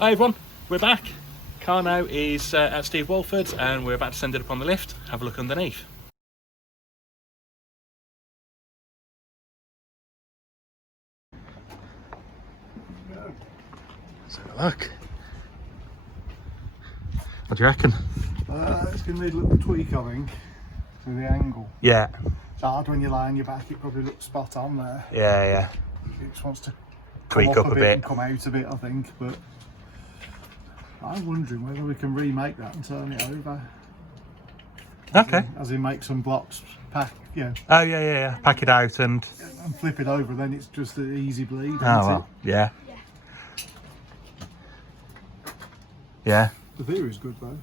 Hi everyone, we're back. Car now is at Steve Walford's and we're about to send it up on the lift. Have a look underneath. Let's have a look. What do you reckon? It's going to need a little tweak, I think, to the angle. Yeah. It's hard when you lie on your back, it probably looks spot on there. Yeah. It just wants to Tweak up a bit and come out a bit, I think, but I'm wondering whether we can remake that and turn it over. Okay. As in make some blocks, pack, Oh yeah. Pack it out and flip it over, then it's just an easy bleed. Oh well, yeah. Yeah. The theory's good though.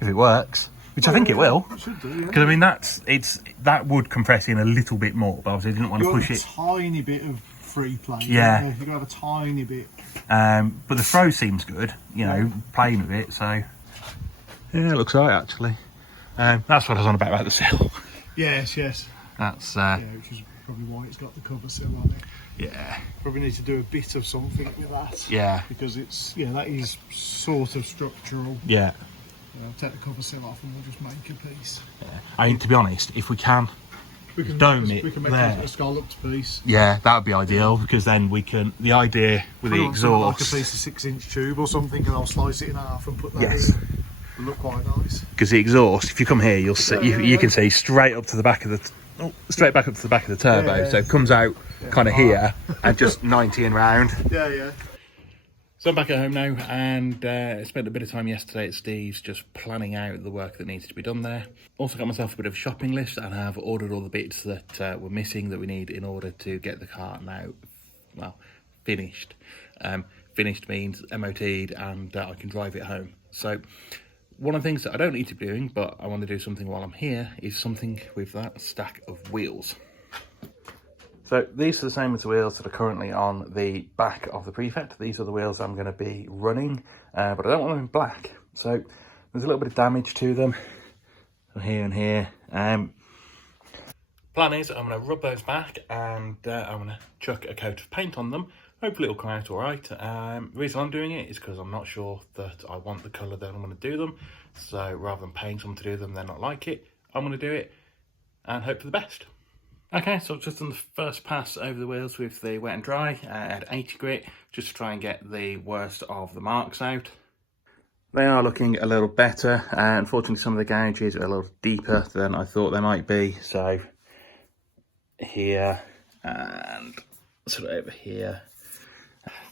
If it works. Which I think it will. It should do, yeah. Because I mean that would compress in a little bit more, but obviously I didn't want to push it. A tiny bit of free play. Yeah. You can have a tiny bit. But the throw seems good, playing with it, so yeah, it looks alright actually. That's what I was on about the sill. Yes. That's which is probably why it's got the cover sill on it. Yeah. Probably need to do a bit of something with that. Yeah. Because it's that is sort of structural. Yeah. Take the cover sill off and we'll just make a piece. Yeah. I mean, to be honest, if we can dome it we can make there, a scalloped piece. Yeah, that would be ideal because then we can. The idea with the exhaust, like a piece of 6-inch tube or something, and I'll slice it in half and put that in. It'll look quite nice. Because the exhaust, if you come here, you'll see you can see straight up to the back of the straight back up to the back of the turbo. So it comes out kind of here and just 90 and round. Yeah. So I'm back at home now and spent a bit of time yesterday at Steve's just planning out the work that needs to be done there. Also got myself a bit of a shopping list and have ordered all the bits that were missing that we need in order to get the car now, well, finished. Finished means MOT'd and I can drive it home. So one of the things that I don't need to be doing, but I want to do something while I'm here, is something with that stack of wheels. So these are the same as the wheels that are currently on the back of the Prefect. These are the wheels I'm going to be running, but I don't want them in black. So there's a little bit of damage to them here and here. Plan is I'm going to rub those back and I'm going to chuck a coat of paint on them. Hopefully it'll come out all right. The reason I'm doing it is because I'm not sure that I want the colour that I'm going to do them. So rather than paying someone to do them, they're not like it, I'm going to do it and hope for the best. Okay, so I've just done the first pass over the wheels with the wet and dry at 80 grit, just to try and get the worst of the marks out. They are looking a little better. Unfortunately, some of the gouges are a little deeper than I thought they might be. So here and sort of over here.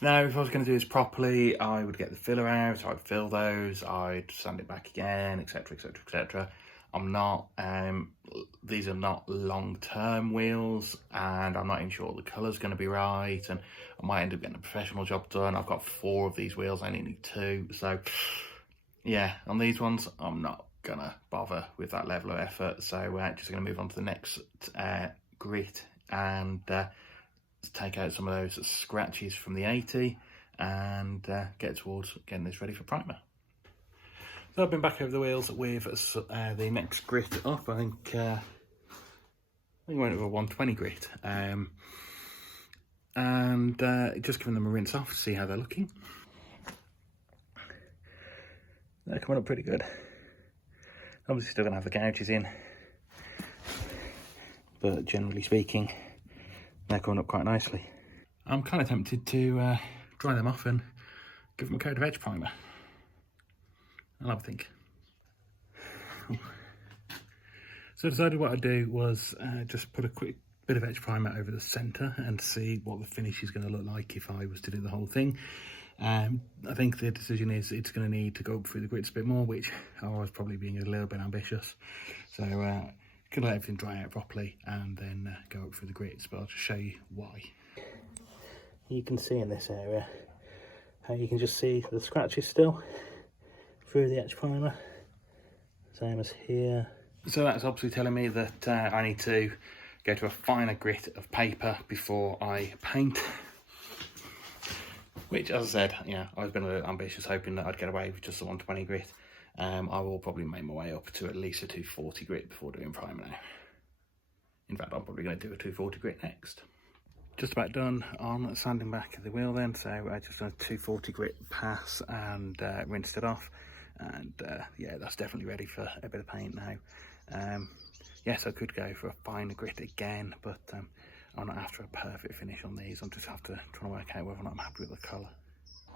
Now, if I was going to do this properly, I would get the filler out, I'd fill those, I'd sand it back again, etc, etc, etc. I'm not, these are not long-term wheels and I'm not even sure the colour's going to be right and I might end up getting a professional job done. I've got 4 of these wheels, I only need 2. So yeah, on these ones, I'm not going to bother with that level of effort. So we're just going to move on to the next grit and take out some of those scratches from the 80 and get towards getting this ready for primer. So I've been back over the wheels with the next grit off. I think I went over a 120 grit, and just giving them a rinse off to see how they're looking. They're coming up pretty good. Obviously still gonna have the gouges in, but generally speaking, they're coming up quite nicely. I'm kind of tempted to dry them off and give them a coat of edge primer. I'll have a think. So I decided what I'd do was just put a quick bit of edge primer over the centre and see what the finish is going to look like if I was to do the whole thing. I think the decision is it's going to need to go up through the grits a bit more, which I was probably being a little bit ambitious. So can let everything dry out properly and then go up through the grits, but I'll just show you why. You can see in this area how you can just see the scratches still through the edge primer, same as here. So that's obviously telling me that I need to go to a finer grit of paper before I paint. Which, as I said, I was being a little ambitious, hoping that I'd get away with just the 120 grit. I will probably make my way up to at least a 240 grit before doing primer now. In fact, I'm probably going to do a 240 grit next. Just about done on sanding back the wheel then, so I just done a 240 grit pass and rinsed it off, and yeah, that's definitely ready for a bit of paint now. Yes, I could go for a finer grit again, but I'm not after a perfect finish on these. I'm just after trying to work out whether or not I'm happy with the colour.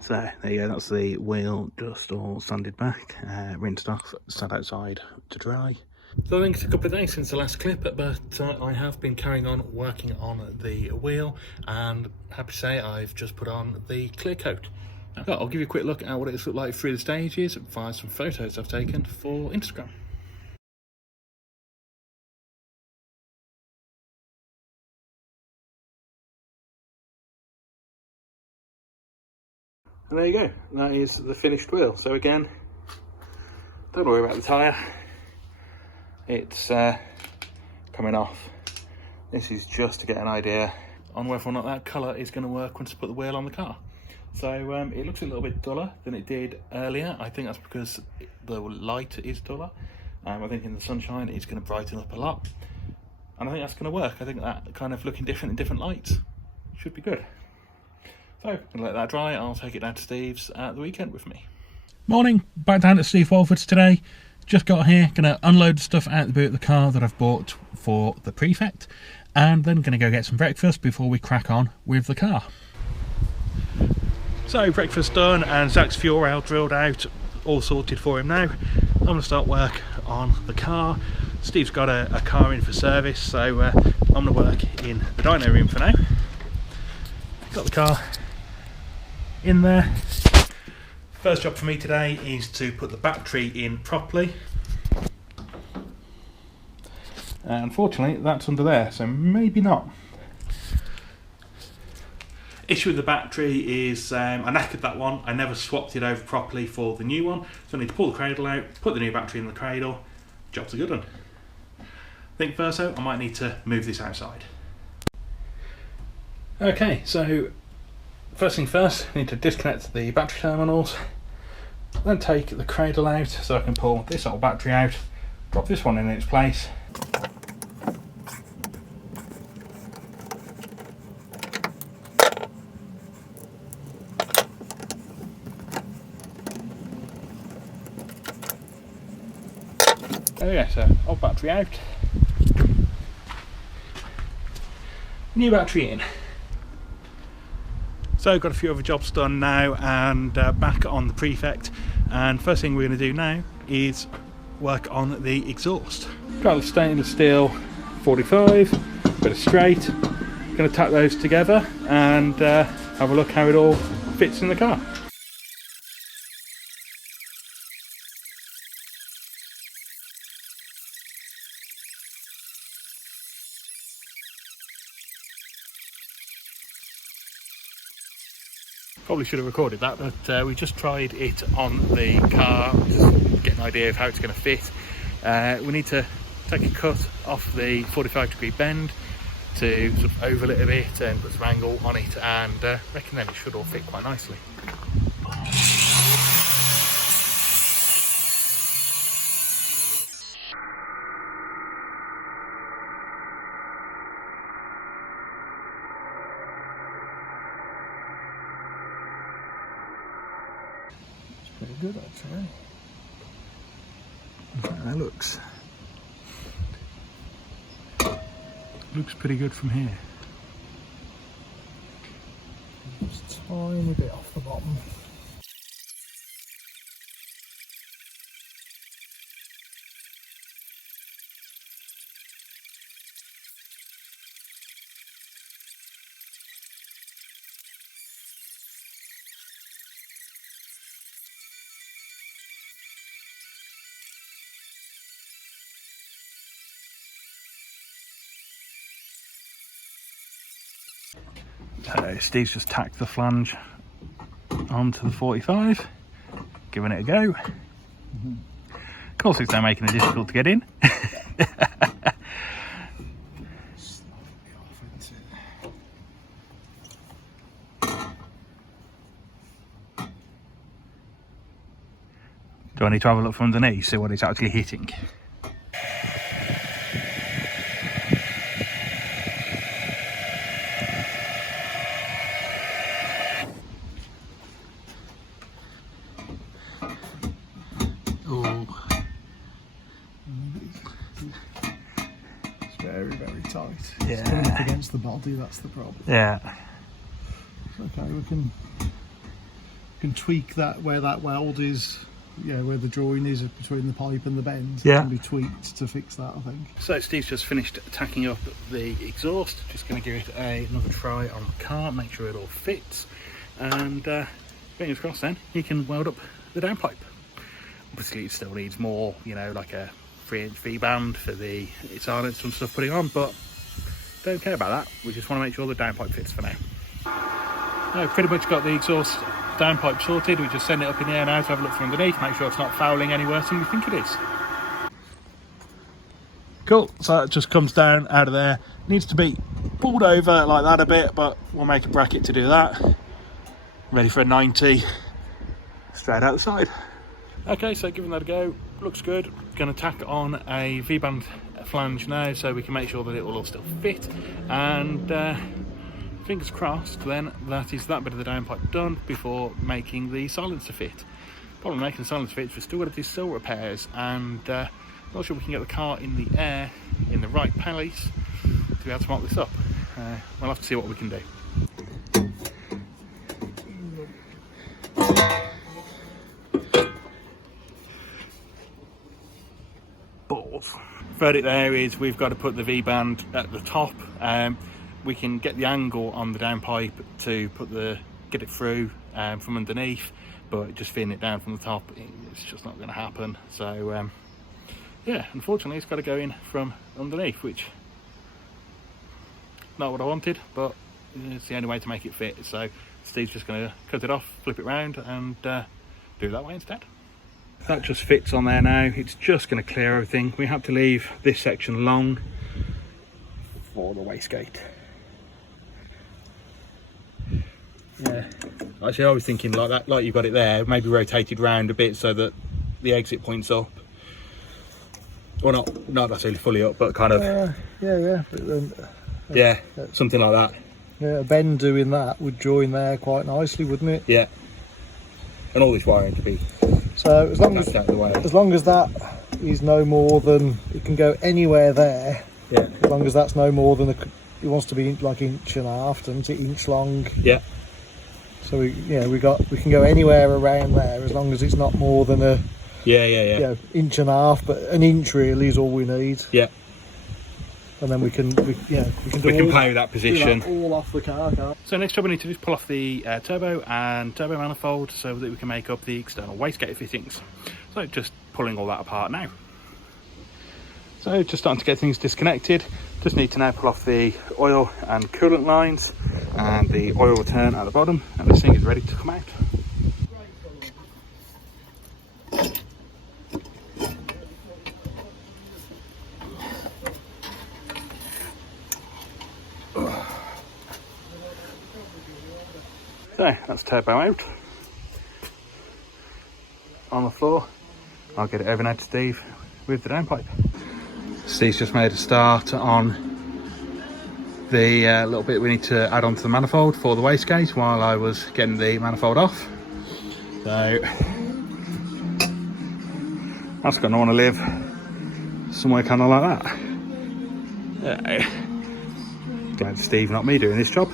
So there you go, that's the wheel just all sanded back, rinsed off, sat outside to dry. So I think it's a couple of days since the last clip, but I have been carrying on working on the wheel, and happy to say I've just put on the clear coat. So I'll give you a quick look at what it's looked like through the stages via some photos I've taken for Instagram. And there you go, that is the finished wheel. So again, don't worry about the tyre, it's coming off. This is just to get an idea on whether or not that colour is going to work once I put the wheel on the car. So it looks a little bit duller than it did earlier. I think that's because the light is duller. I think in the sunshine it's going to brighten up a lot, and I think that's going to work. I think that kind of looking different in different lights should be good. So I'm going to let that dry. I'll take it down to Steve's at the weekend with me. Morning, back down at Steve Walford's today. Just got here, going to unload the stuff out the boot of the car that I've bought for the Prefect, and then going to go get some breakfast before we crack on with the car. So breakfast done and Zach's fuel rail drilled out, all sorted for him now. I'm going to start work on the car. Steve's got a car in for service, so I'm going to work in the dyno room for now. Got the car in there. First job for me today is to put the battery in properly. Unfortunately that's under there, so maybe not. Issue with the battery is I knackered that one. I never swapped it over properly for the new one, so I need to pull the cradle out, put the new battery in the cradle. Job's a good one. I think first though, I might need to move this outside. Okay, so first thing first, I need to disconnect the battery terminals, then take the cradle out so I can pull this old battery out, drop this one in its place. There we go, so old battery out, new battery in. So got a few other jobs done now, and back on the Prefect, and first thing we're going to do now is work on the exhaust. Got the stainless steel 45, bit of straight, going to tack those together and have a look how it all fits in the car. Probably should have recorded that, but we just tried it on the car, just to get an idea of how it's going to fit. We need to take a cut off the 45-degree bend to sort of oval it a bit and put some angle on it, and reckon then it should all fit quite nicely. Pretty good actually. That looks pretty good from here. Just a tiny bit off the bottom. Steve's just tacked the flange onto the 45, giving it a go. Of course it's now making it difficult to get in. Do I need to have a look from underneath, see what it's actually hitting? Oh. It's very, very tight. Yeah. It's coming up against the body, that's the problem. Yeah. Okay, we can tweak that where that weld is, yeah, where the join is between the pipe and the bend. Yeah. It can be tweaked to fix that, I think. So Steve's just finished tacking up the exhaust. Just going to give it another try on the car, make sure it all fits, and fingers crossed then he can weld up the downpipe. Obviously it still needs more, you know, like a 3-inch V-band for the silencer and stuff putting on, but don't care about that. We just want to make sure the downpipe fits for now. I've pretty much got the exhaust downpipe sorted. We just send it up in the air now to have a look from underneath, make sure it's not fouling any worse than we think it is. Cool, so it just comes down out of there. Needs to be pulled over like that a bit, but we'll make a bracket to do that. Ready for a 90 straight out the side. Okay, so giving that a go, looks good. Going to tack on a V-band flange now so we can make sure that it will all still fit, and fingers crossed then that is that bit of the downpipe done before making the silencer fit. Problem making the silencer fit is we've still got to do sill repairs, and not sure we can get the car in the air in the right place to be able to mark this up. We'll have to see what we can do. Balls. Verdict there is we've got to put the V-band at the top. We can get the angle on the downpipe to get it through from underneath, but just fitting it down from the top, it's just not going to happen. So yeah, unfortunately it's got to go in from underneath, which not what I wanted, but it's the only way to make it fit. So Steve's just going to cut it off, flip it round, and do it that way instead. That just fits on there now. It's just going to clear everything. We have to leave this section long for the wastegate. Yeah, actually I was thinking like that, like you've got it there, maybe rotated round a bit so that the exit point's up. Well, not necessarily fully up, but kind of. Yeah. But then, yeah, something like that. Yeah, a bend doing that would join there quite nicely, wouldn't it? Yeah. And all this wiring to be. So as long as out of the way. As long as that is no more than, it can go anywhere there. Yeah. As long as that's no more than it wants to be like 1.5 inches, doesn't it? Inch long. Yeah. So we can go anywhere around there as long as it's not more than a. Yeah. 1.5 inches, but 1 inch really is all we need. Yeah. And then we can play that position. All off the car. So next job we need to do is pull off the turbo and turbo manifold so that we can make up the external wastegate fittings. So just pulling all that apart now. So just starting to get things disconnected. Just need to now pull off the oil and coolant lines and the oil return at the bottom, and this thing is ready to come out. So that's turbo out on the floor. I'll get it over now to Steve with the downpipe. Steve's just made a start on the little bit we need to add onto the manifold for the wastegate while I was getting the manifold off. So that's going to want to live somewhere kind of like that. Glad Steve, not me, doing this job.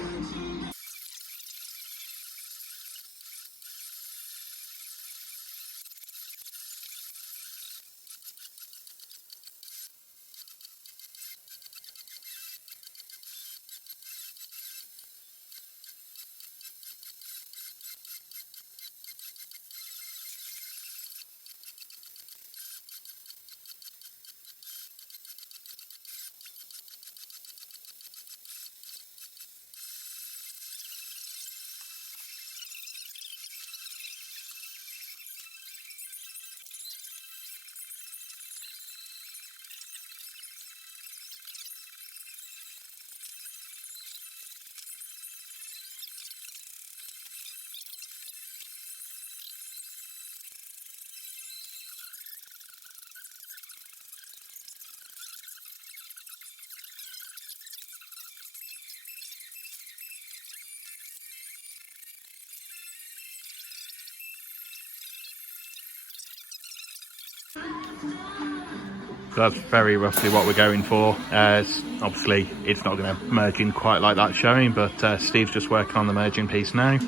That's very roughly what we're going for. Obviously, it's not going to merge in quite like that showing, but Steve's just working on the merging piece now.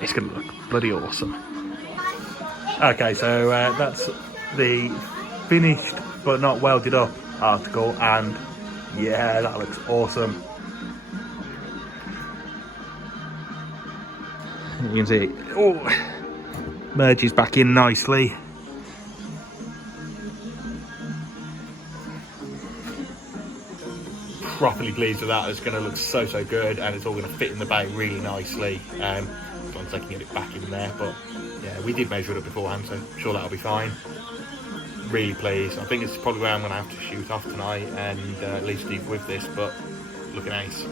It's going to look bloody awesome. Okay, so that's the finished but not welded up article, and yeah, that looks awesome. You can see, oh, merges back in nicely. Properly pleased with that. It's going to look so good, and it's all going to fit in the bay really nicely. As long as I can get it back in there, but yeah, we did measure it up beforehand, so I'm sure that'll be fine. Really pleased. I think it's probably where I'm going to have to shoot off tonight and leave Steve with this, but looking ace.